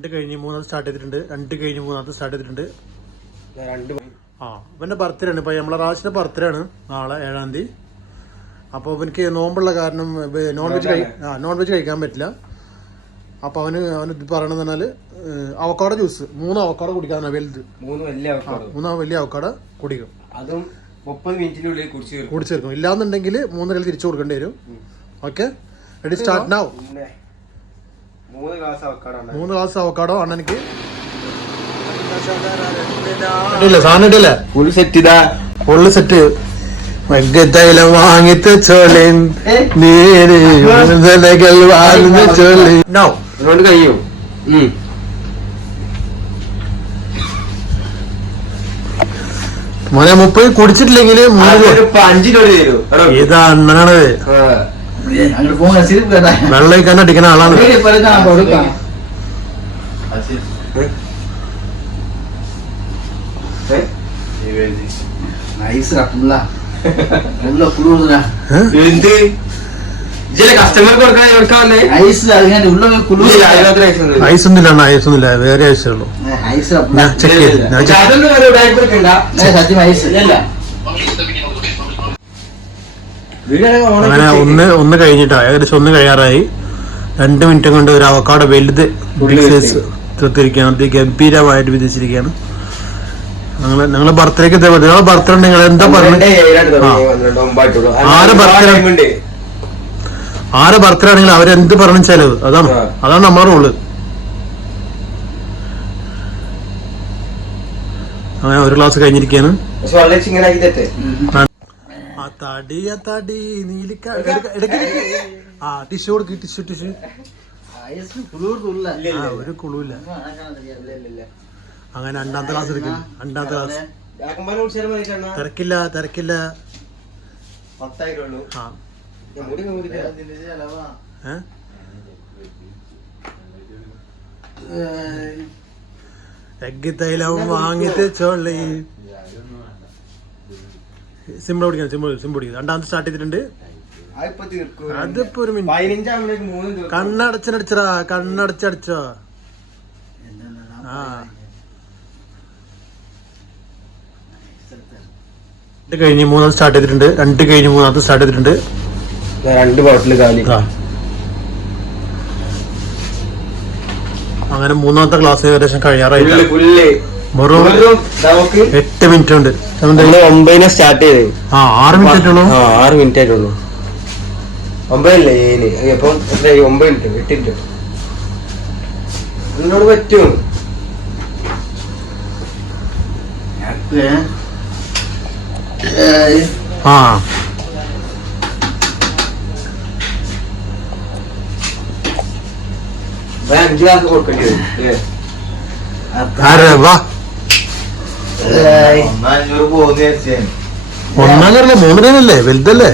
രണ്ട് കഴിഞ്ഞ് മൂന്നാമത് സ്റ്റാർട്ട് ചെയ്തിട്ടുണ്ട്. രണ്ട് കഴിഞ്ഞ് മൂന്നാമത്തെ സ്റ്റാർട്ട് ചെയ്തിട്ടുണ്ട്. രണ്ട് ആ ഇവന്റെ ബർത്ത്ഡേ ആണ്. ഇപ്പൊ നമ്മളെ റാഷിന്റെ ബർത്ത്ഡേ ആണ് നാളെ ഏഴാം തീയതി. അപ്പോൾ അവനക്ക് നോമ്പുള്ള കാരണം നോൺ വെജ് കഴി ആ നോൺ വെജ് കഴിക്കാൻ പറ്റില്ല. അപ്പൊ അവന് അവന് പറയണെന്ന് പറഞ്ഞാൽ അവക്കാട ജ്യൂസ് മൂന്ന് അവക്കാട കുടിക്കാൻ വലുത്. മൂന്ന് വലിയ മൂന്ന് വലിയ അവക്കാട കുടിക്കും. അതും മുപ്പത് മിനിറ്റിനുള്ളിൽ കുടിച്ച് തീർക്കും. കുടിച്ചു തീർക്കും. ഇല്ലാന്നുണ്ടെങ്കിൽ മൂന്ന് കളി തിരിച്ചു കൊടുക്കേണ്ടി വരും. ഓക്കെ? റെഡി സ്റ്റാർട്ട് നാവ് പിന്നെ മൂന്ന് ഗ്ലാസ് അവക്കാടോ അണ്ണനിക്ക്? ഫുൾ സെറ്റ് ഇതാ. ഫുള്ള് സെറ്റ് മഗ്ഗത്തൈലം വാങ്ങിത്ത ചോളൻ നീര് മുതലകൾ വാങ്ങുന്ന ചോളൻ. നോ അതുകൊണ്ട് കഴിയും. ഉം. മോനെ മുപ്പത് കുടിച്ചിട്ടില്ലെങ്കിൽ ഏതാ അണ്ണനാണത്. അങ്ങോട്ട് പോകാൻ സിരിപ്പ് കേട്ടാ. വെള്ളം കഴിക്കാൻ അടിക്കുന്ന ആളാണ്. വീഡിയോ പറഞ്ഞാ കൊടുക്കാം. ഏ? നൈസ് ഉള്ള ഉള്ള കുളിർന്ന എന്ത്? ഇജ്ജല്ലേ കസ്റ്റമർ കൊടുക്കാൻ കൊടുക്കാവല്ലേ ഐസ് അതിങ്ങനെ ഉള്ള കുളിർ ഐസ് ഒന്നുമില്ല. അണ്ണ ഐസ് ഒന്നുമില്ല. വേറെ ഐസേ ഉള്ളൂ. ഐസ് ഞാൻ ചെക്ക് ചെയ്ത് ഞാൻ check- അതൊന്നും ഒരു ഉടായ്പ എടുക്കണ്ട. സത്യം ഐസ് അല്ല അങ്ങനെ ഒന്ന് ഒന്ന് കഴിഞ്ഞിട്ടാ. ഏകദേശം ഒന്ന് കഴിയാറായി. രണ്ട് മിനിറ്റ് കൊണ്ട് ഒരു അവക്കാട് വലുത് തീർത്തിരിക്കുകയാണ്. അത് അതിഗംഭീരമായിട്ട് വിധിച്ചിരിക്കുകയാണ്. ഞങ്ങൾ ഞങ്ങളെ ബർത്ത്ഡേക്ക് നിങ്ങളെ ബർത്ത്ഡേ നിങ്ങൾ എന്താ ഒമ്പതായിട്ടുള്ളൂ. ആരെ ഉണ്ട്. ആരെ ബർത്ത്ഡേ ആണെങ്കിലും അവരെന്ത് പറഞ്ഞു ചെലവ് അതാണ്. അതാണ് നമ്മുടെ റോൾ അങ്ങനെ ഒരു ക്ലാസ് കഴിഞ്ഞിരിക്കുകയാണ്. ആ തടി ആ തടി നീലിക്ക. ആ ടിഷ്യൂ കൊടുക്ക് ടിഷ്യൂ ടിഷ്യൂ. ആ ഒരു കുളുവില്ല അങ്ങനെ രണ്ടാമത്തെ ക്ലാസ് എടുക്കും രണ്ടാമത്തെ ക്ലാസ്. തിരക്കില്ല തിരക്കില്ല. ആ. ഞാൻ മുടി ഒന്ന് ഊരിത്തരാം. ഏ? എഗ് തൈലം വാങ്ങിട്ട് ചോളി സിമ്പിൾ പിടിക്കണം സിമ്പിൾ സിമ്പിൾ പിടിക്കണം. രണ്ടാമത്തെ സ്റ്റാർട്ട് ചെയ്തിട്ടുണ്ട്. അതിപ്പോ ഒരു മിനിറ്റ്. കണ്ണടച്ചടിച്ചടാ കണ്ണടച്ചടിച്ചോ. ആ. രണ്ട് കഴിഞ്ഞ് മൂന്നാമത് സ്റ്റാർട്ട് ചെയ്തിട്ടുണ്ട്. രണ്ട് കഴിഞ്ഞ് മൂന്നാമത്തെ സ്റ്റാർട്ട് ചെയ്തിട്ടുണ്ട്. രണ്ട് ബോട്ടിൽ കാലി. അങ്ങനെ മൂന്നാമത്തെ ക്ലാസ് ഏകദേശം കഴിയാറായില്ല വെറും നമുക്ക് എട്ട് മിനിറ്റ് ഉണ്ട് ഒമ്പതിനെ സ്റ്റാർട്ട് ചെയ്ത്. ആ ആറ് മിനിറ്റ് ആയിട്ടുള്ളൂ ആ ആറ് മിനിറ്റ് ആയിട്ടുള്ളൂ ഒമ്പതല്ലേ ഏഴ്? അപ്പം എത്രയായി ഒമ്പത് മിനിറ്റ് എട്ട് മിനിറ്റ്. എന്നോട് പറ്റുമോ ആ. അഞ്ച് ക്ലാസ് കൊടുക്കേണ്ടി വരും? ആരെ? വാ. ഒന്നാം കറിയില്ല മൂന്ന് രൂപയല്ലേ വലുതല്ലേ